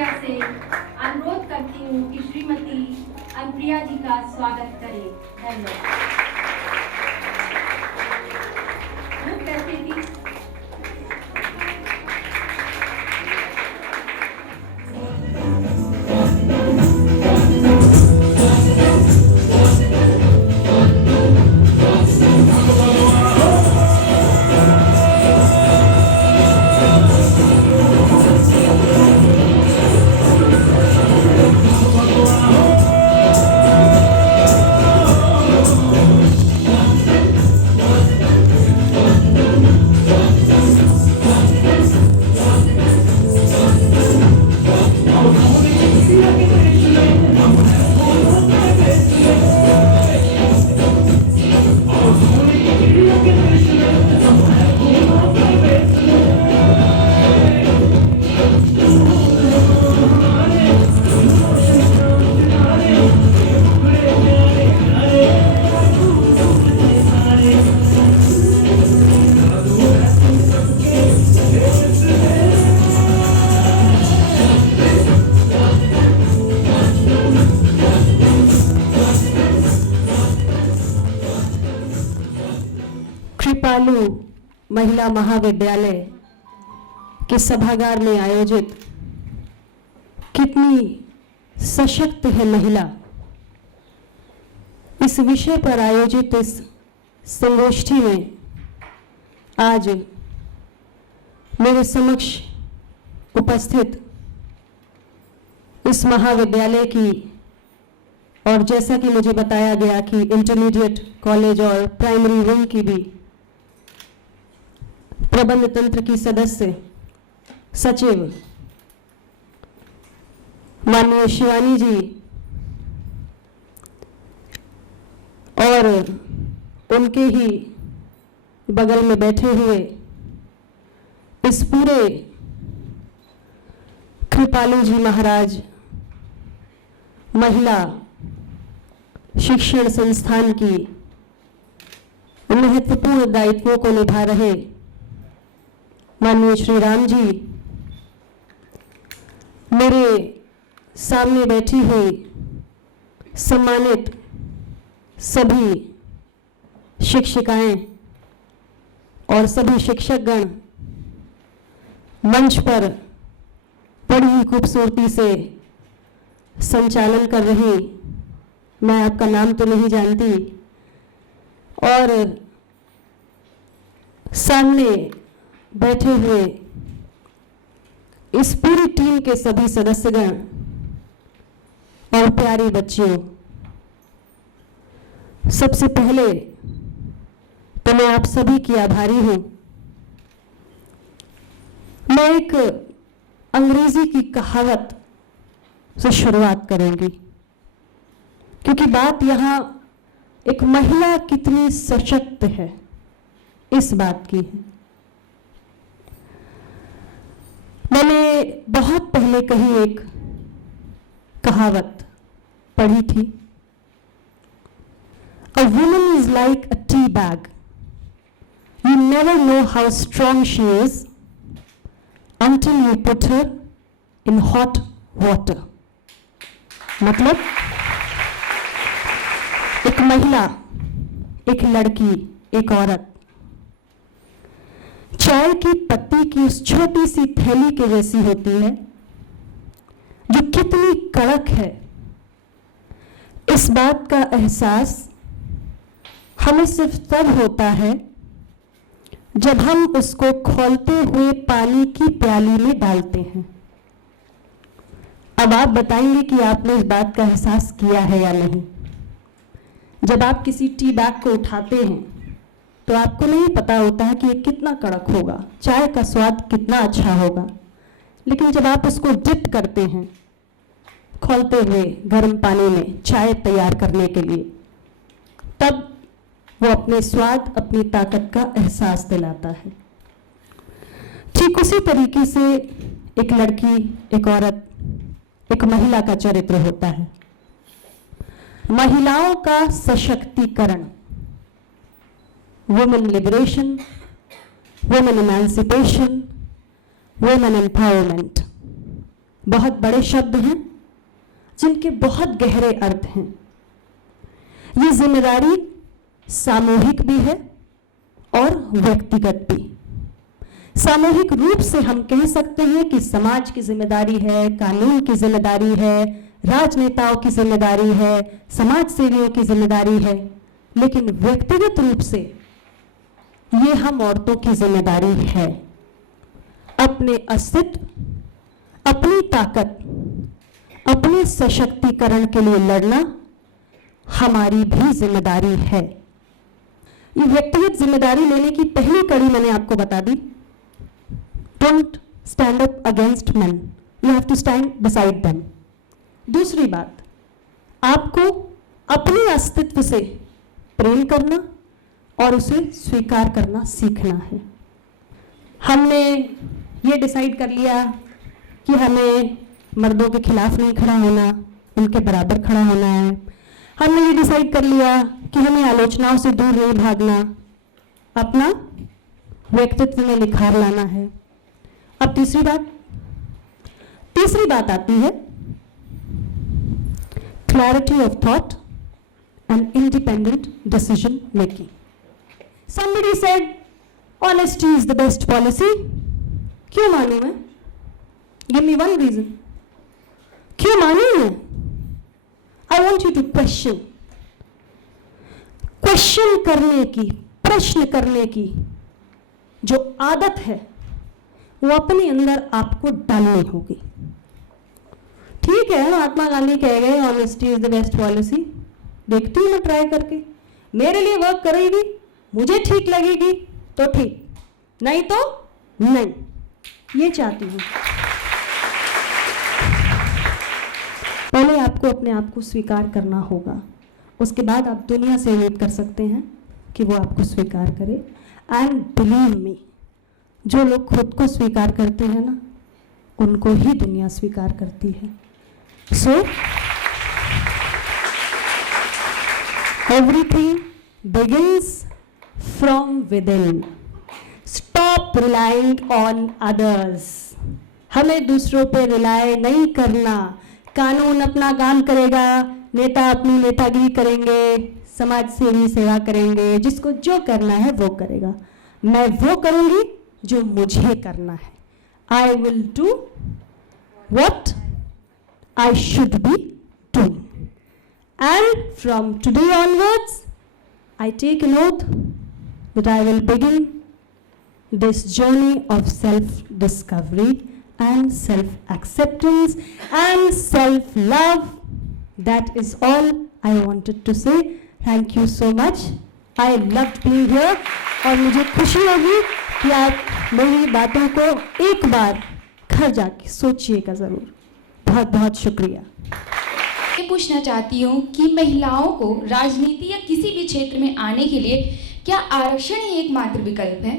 कृपया से अनुरोध करती हूँ कि श्रीमती अनुप्रिया जी का स्वागत करें। धन्यवाद। मुख्य अतिथि कृपालु महिला महाविद्यालय के सभागार में आयोजित कितनी सशक्त है महिला, इस विषय पर आयोजित इस संगोष्ठी में आज मेरे समक्ष उपस्थित इस महाविद्यालय की, और जैसा कि मुझे बताया गया कि इंटरमीडिएट कॉलेज और प्राइमरी विंग की भी प्रबंध तंत्र की सदस्य सचिव माननीय शिवानी जी और उनके ही बगल में बैठे हुए इस पूरे कृपालु जी महाराज महिला शिक्षण संस्थान की महत्वपूर्ण दायित्वों को निभा रहे माननीय श्री राम जी, मेरे सामने बैठी हुई सम्मानित सभी शिक्षिकाएं और सभी शिक्षकगण, मंच पर बड़ी ही खूबसूरती से संचालन कर रही, मैं आपका नाम तो नहीं जानती, और सामने बैठे हुए इस पूरी टीम के सभी सदस्यगण और प्यारी बच्चियों, सबसे पहले तो मैं आप सभी की आभारी हूं। मैं एक अंग्रेजी की कहावत से शुरुआत करूंगी, क्योंकि बात यहां एक महिला कितनी सशक्त है इस बात की है। मैंने बहुत पहले कहीं एक कहावत पढ़ी थी, A woman is like a tea bag. You never know how strong she is until you put her in hot water. मतलब एक महिला, एक लड़की, एक औरत चाय की पत्ती की उस छोटी सी थैली के जैसी होती है, जो कितनी कड़क है। इस बात का एहसास हमें सिर्फ तब होता है जब हम उसको खौलते हुए पानी की प्याली में डालते हैं। अब आप बताएंगे कि आपने इस बात का एहसास किया है या नहीं। जब आप किसी टी बैग को उठाते हैं तो आपको नहीं पता होता है कि ये कितना कड़क होगा, चाय का स्वाद कितना अच्छा होगा, लेकिन जब आप उसको डिप करते हैं खौलते हुए गर्म पानी में चाय तैयार करने के लिए, तब वो अपने स्वाद, अपनी ताकत का एहसास दिलाता है। ठीक उसी तरीके से एक लड़की, एक औरत, एक महिला का चरित्र होता है। महिलाओं का सशक्तिकरण, women liberation, women emancipation, women empowerment, बहुत बड़े शब्द हैं जिनके बहुत गहरे अर्थ हैं। ये जिम्मेदारी सामूहिक भी है और व्यक्तिगत भी। सामूहिक रूप से हम कह सकते हैं कि समाज की जिम्मेदारी है, कानून की जिम्मेदारी है, राजनेताओं की जिम्मेदारी है, समाज सेवियों की जिम्मेदारी है, लेकिन व्यक्तिगत रूप से ये हम औरतों की जिम्मेदारी है। अपने अस्तित्व, अपनी ताकत, अपने सशक्तिकरण के लिए लड़ना हमारी भी जिम्मेदारी है। ये व्यक्तिगत जिम्मेदारी लेने की पहली कड़ी मैंने आपको बता दी। Don't stand up against men, you have to stand beside them। दूसरी बात, आपको अपने अस्तित्व से प्रेम करना और उसे स्वीकार करना सीखना है। हमने ये डिसाइड कर लिया कि हमें मर्दों के खिलाफ नहीं खड़ा होना, उनके बराबर खड़ा होना है। हमने ये डिसाइड कर लिया कि हमें आलोचनाओं से दूर नहीं भागना, अपना व्यक्तित्व में निखार लाना है। अब तीसरी बात आती है clarity of thought and independent decision making. Somebody said honesty is the best policy। क्यों मानूं मैं? Give me one reason। क्यों मानूं मैं? I want you to question करने की, प्रश्न करने की जो आदत है वो अपने अंदर आपको डालनी होगी। ठीक है, महात्मा गांधी कह गए honesty is the best policy. देखती हूँ मैं ट्राई करके, मेरे लिए वर्क करेगी, मुझे ठीक लगेगी तो ठीक, नहीं तो नहीं, ये चाहती हूँ। पहले आपको अपने आप को स्वीकार करना होगा, उसके बाद आप दुनिया से उम्मीद कर सकते हैं कि वो आपको स्वीकार करे। एंड बिलीव मी, जो लोग खुद को स्वीकार करते हैं ना, उनको ही दुनिया स्वीकार करती है। So everything begins from within. Stop relying on others. हमें दूसरों पे रिलाय नहीं करना। कानून अपना काम करेगा, नेता अपनी नेतागिरी करेंगे, समाज सेवी सेवा करेंगे, जिसको जो करना है वो करेगा। मैं वो करूंगी जो मुझे करना है। I will do what I should be doing. And from today onwards, I take an oath that I will begin this journey of self-discovery and self-acceptance and self-love. That is all I wanted to say. Thank you so much. I loved being here. और मुझे खुशी होगी कि आप मेरी बातों को एक बार घर जाके सोचिएगा ज़रूर। बहुत बहुत शुक्रिया। ये पूछना चाहती हूँ कि महिलाओं को राजनीति या किसी भी क्षेत्र में आने के लिए क्या आरक्षण ही एकमात्र विकल्प है?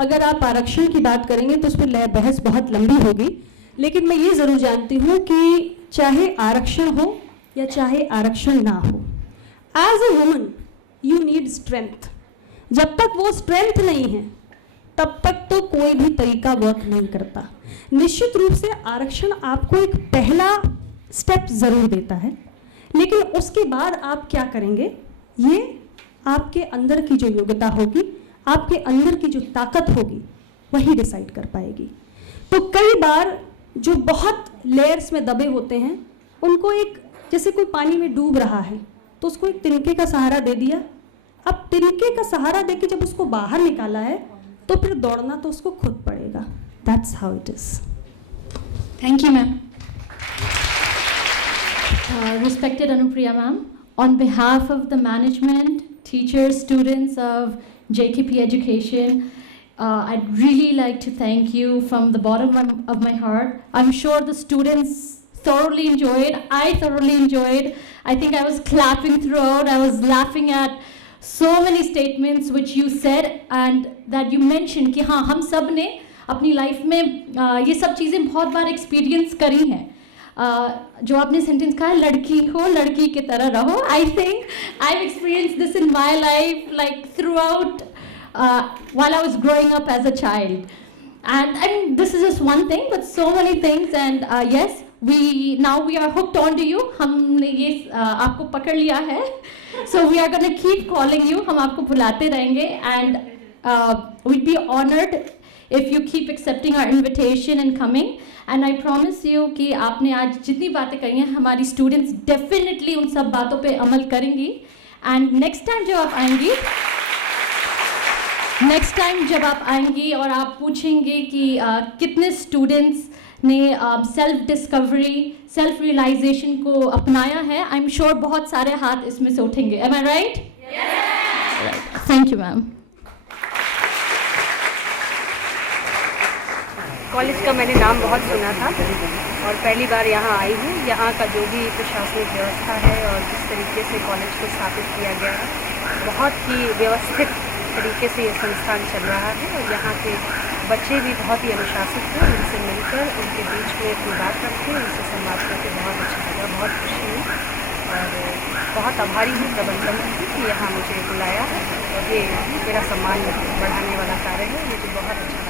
अगर आप आरक्षण की बात करेंगे तो उस पर बहस बहुत लंबी होगी, लेकिन मैं ये ज़रूर जानती हूँ कि चाहे आरक्षण हो या चाहे आरक्षण ना हो, as a woman you need strength. जब तक वो स्ट्रेंथ नहीं है तब तक तो कोई भी तरीका वर्क नहीं करता। निश्चित रूप से आरक्षण आपको एक पहला स्टेप ज़रूर देता है, लेकिन उसके बाद आप क्या करेंगे ये आपके अंदर की जो योग्यता होगी, आपके अंदर की जो ताकत होगी, वही डिसाइड कर पाएगी। तो कई बार जो बहुत लेयर्स में दबे होते हैं उनको एक, जैसे कोई पानी में डूब रहा है तो उसको एक तिनके का सहारा दे दिया। अब तिनके का सहारा देके जब उसको बाहर निकाला है तो फिर दौड़ना तो उसको खुद पड़ेगा। That's how it is. Thank you, ma'am. Respected Anupriya ma'am, on behalf of the management, teachers, students of JKP Education, I'd really like to thank you from the bottom of my heart. I'm sure the students thoroughly enjoyed. I thoroughly enjoyed. I think I was clapping throughout. I was laughing at so many statements which you said and that you mentioned कि हाँ हम सब ने अपनी life में ये सब चीज़ें बहुत बार एक्सपीरियंस करी हैं। जो आपने सेंटेंस कहा, लड़की हो लड़की की तरह रहो, I think I have experience this in my life like through out while I was growing up as a child. And this is just one thing, but so many things. And yes, we are hooked on to you. हमने ये आपको पकड़ लिया है. So we are gonna keep calling you. हम आपको बुलाते रहेंगे. And we'd be honored if you keep accepting our invitation and coming. And I promise you कि आपने आज जितनी बातें कही हैं, हमारी students definitely उन सब बातों पे अमल करेंगी. And next time जब आप आएंगी, जब आप आएंगी और आप पूछेंगे कि कितने स्टूडेंट्स ने सेल्फ डिस्कवरी, सेल्फ रियलाइजेशन को अपनाया है, आई एम श्योर बहुत सारे हाथ इसमें से उठेंगे. Am I right? Thank you ma'am. College का मैंने नाम बहुत सुना था और पहली बार यहाँ आई हूँ. यहाँ का जो भी प्रशासनिक व्यवस्था है और जिस तरीके से कॉलेज को स्थापित किया गया है, बहुत ही व्यवस्थित तरीके से ये संस्थान चल रहा है और यहाँ के बच्चे भी बहुत ही अनुशासित हैं. उनसे मिलकर उनके बीच में अपनी बात रखते, उनसे संवाद करके बहुत अच्छा लगा, बहुत खुशी हुई और बहुत आभारी हूँ प्रबंधन की कि यहाँ मुझे बुलाया है और ये मेरा सम्मान बढ़ाने वाला कार्य है. मुझे बहुत अच्छा